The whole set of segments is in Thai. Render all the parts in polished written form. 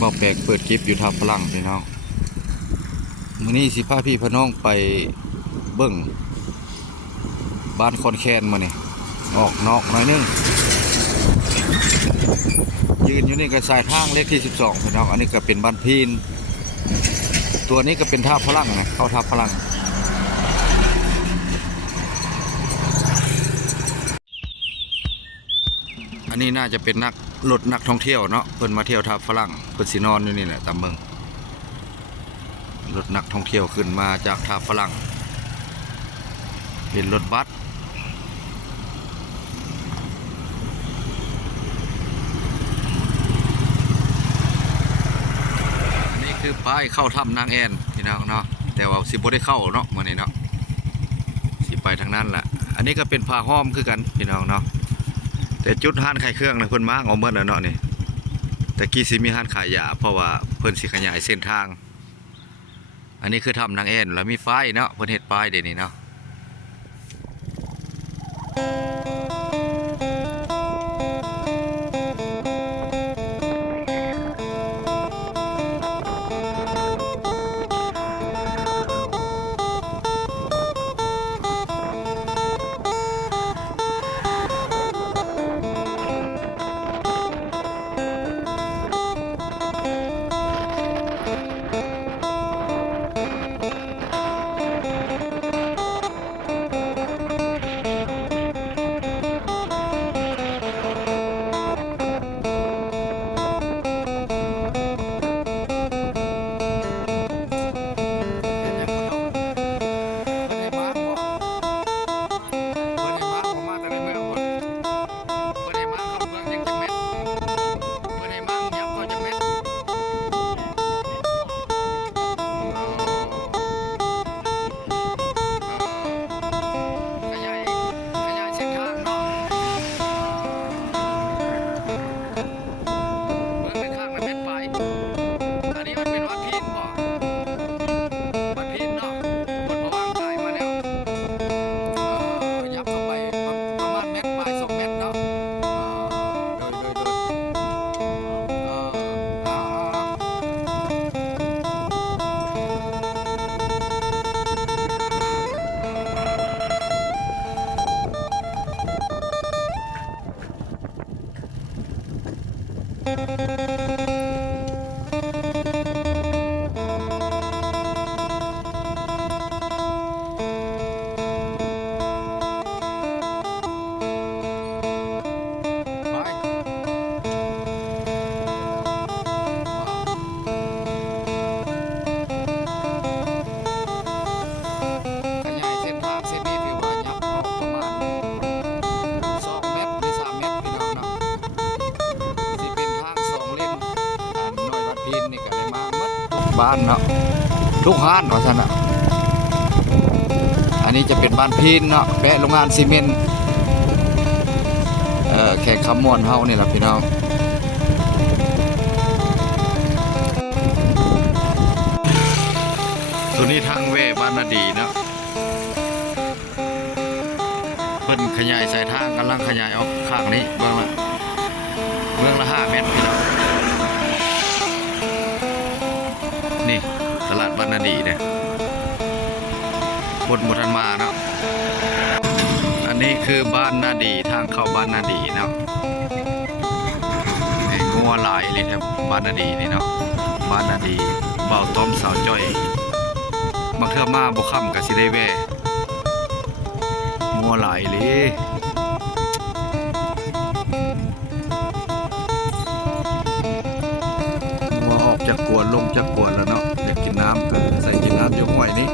บ่แปลกเปิดคลิปอยู่ท่าฝรั่งพี่น้องมื้อนี้สิพาพี่พน้องไปเบิ่งบ้านคอนแคนมานี่ออกนอกหน่อยนึงยืนอยู่นี่ก็สายทางเลขที่12พี่น้องอันนี้ก็เป็นบ้านพีนตัวนี้ก็เป็นท่าฝรั่งนะเข้าท่าฝรั่งอันนี้น่าจะเป็นรถนักท่องเที่ยวเนาะเพิ่นมาเที่ยวท่าฝรั่งเพิ่นสินอนอยู่นี่แหละตามเบิ่งรถนักท่องเที่ยวขึ้นมาจากท่าฝรั่งเป็นรถบัสอันนี้คือป้ายเข้าถ้ำนางแอ่นพี่น้องเนาะแต่ว่าสิบ่ได้เข้าเนาะมื้อนี้เนาะสิไปทางนั้นแหละอันนี้ก็เป็นผ้าห้อมคือกันพี่น้องเนาะแต่จุดห้านขายเครื่องนะเพิ่นมาเอาเมื่อแล้วเนาะนี่แต่กี้สิมีห้านขายยาเพราะว่าเพิ่นสิขยายเส้นทางอันนี้คือถ้ำนางแอ่นแล้วมีป้ายเนาะเพิ่นเฮ็ดป้ายเดี๋ยวนี้เนาะบ้านเนาะทุกห้านว่าซั่นน่ะอันนี้จะเป็นบ้านพีนเนาะแปะโรงงานซีเมนต์แขกคำมวนเฮานี่ล่ะพี่น้องตัวนี้ทางเวบ้านนาดีเนาะเพิ่นขยายสายทางกำลังขยายออกข้างนี้เบิ่งละเมืองละ5 เมตรพี่น้องนี่ตลาดบ้านนาดีเนี่ยคนหมดทันมาเนาะอันนี้คือบ้านนาดีทางเข้าบ้านนาดีเนาะงัวลายเลยครับบ้านนาดีนี่เนาะบ้านนาดีเบาต้อมสาวจ้อยบางเทื่อมาบุค่ำกับสิได้แว่งัวลายเลยงัวออกจากกวนลงจากกวนแล้วเนาะอยากกินน้ำก็ใส่กินน้ำยกหน่อยนี้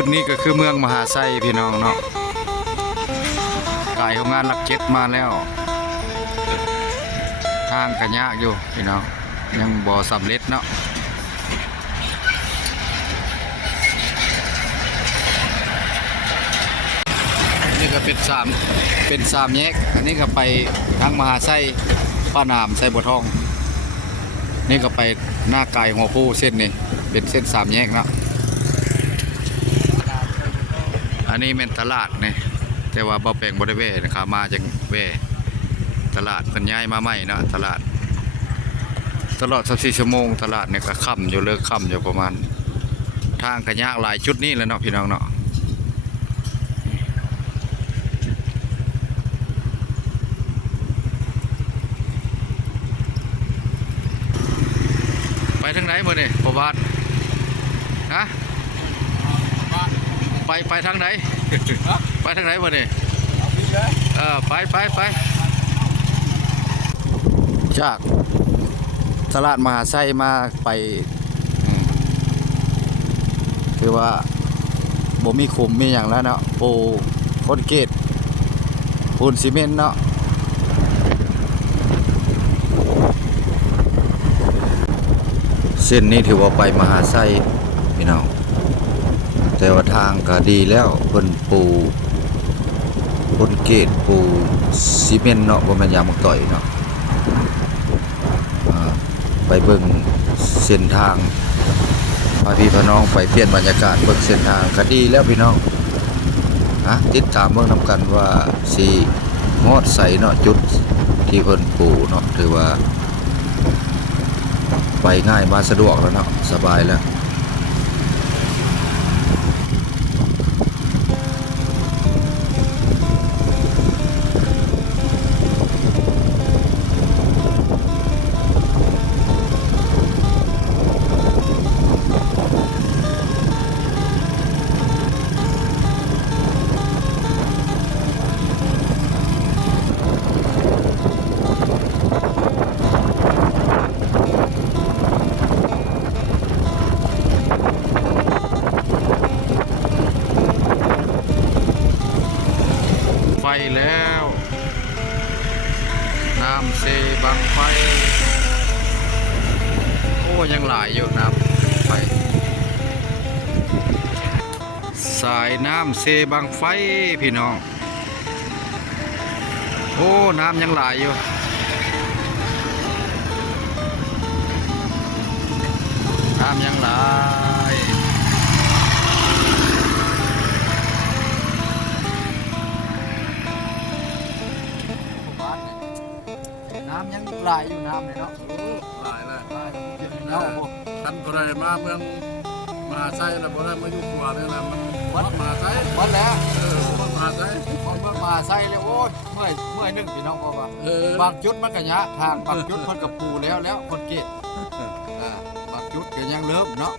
จุดนี้ก็คือเมืองมหาไซพี่น้องเนาะกายของงานหลักเจ็ดมาแล้วทางกระยากอยู่พี่น้องยังบ่สำเร็จเนาะนี่ก็เป็นสามแยกอันนี้ก็ไปทางมหาไซป้านามไซบัวทองนี่ก็ไปหน้ากายหัวผู้เส้นนี่เป็นเส้นสามแยกเนาะอันนี้เป็นตลาดนี่แต่ว่าบ่แปลงบ่ได้แว่นะครับมาจากแว่ตลาดเพิ่นย้ายมาใหม่เนาะตลาดตลอด24ชั่วโมงตลาดเนี่ยก็ค่ำอยู่เลิกค่ำอยู่ประมาณทางก็ยากหลายจุดนี้แหล้วเนาะพี่น้องเนาะไปทางไหนมื้อนี่พ่อบาทฮะไปทางไหน ไปทางไหนมื้อนี่ไปจากตลาดมหาไซมาไปคือว่าบ่มีขุมมีอย่างแล้วเนาะปูคอนกรีตปูนซีเมนต์เนาะเส้นนี้ถือว่าไปมหาไซพี่น้องแต่ว่าทางก็ดีแล้วเพิ่นปูคอนกรีตปูซีเมนต์เนาะบ่แม่นยางมักต่อยเนาะไปเบิ่งเส้นทางพาพี่พาน้องไปเปลี่ยนบรรยากาศเบิ่งเส้นทางก็ดีแล้วพี่น้องติดตามเบิ่งนำกันว่าสิงอดใส่เนาะจุดที่เพิ่นปูเนาะถือว่าไปง่ายมาสะดวกแล้วเนาะสบายแล้วไฟแล้วน้ำเซบังไฟโอ้ยังหลายอยู่น้ำไฟสายน้ำเซบังไฟพี่น้องโอ้น้ำยังหลายอยู่น้ำยังหลายน้ำยังหลายอยู่น้ำเลยเนาะหลายเลยเนาะ ท่านก็ได้มาเมืองมาไซแล้วบ่ได้มาอยู่ขัวนี่แหละมันวัดมาไซ วัดแล้ว วัดมาไซ คนเมืองมาใส่เลยโอ้ยเมื่อยนึงพี่น้องบอกว่า บางจุดมันก็ยะทางบางจุดเพิ่นกับปูแล้วคนเกตบางจุดก็ยังเริ่มเนาะ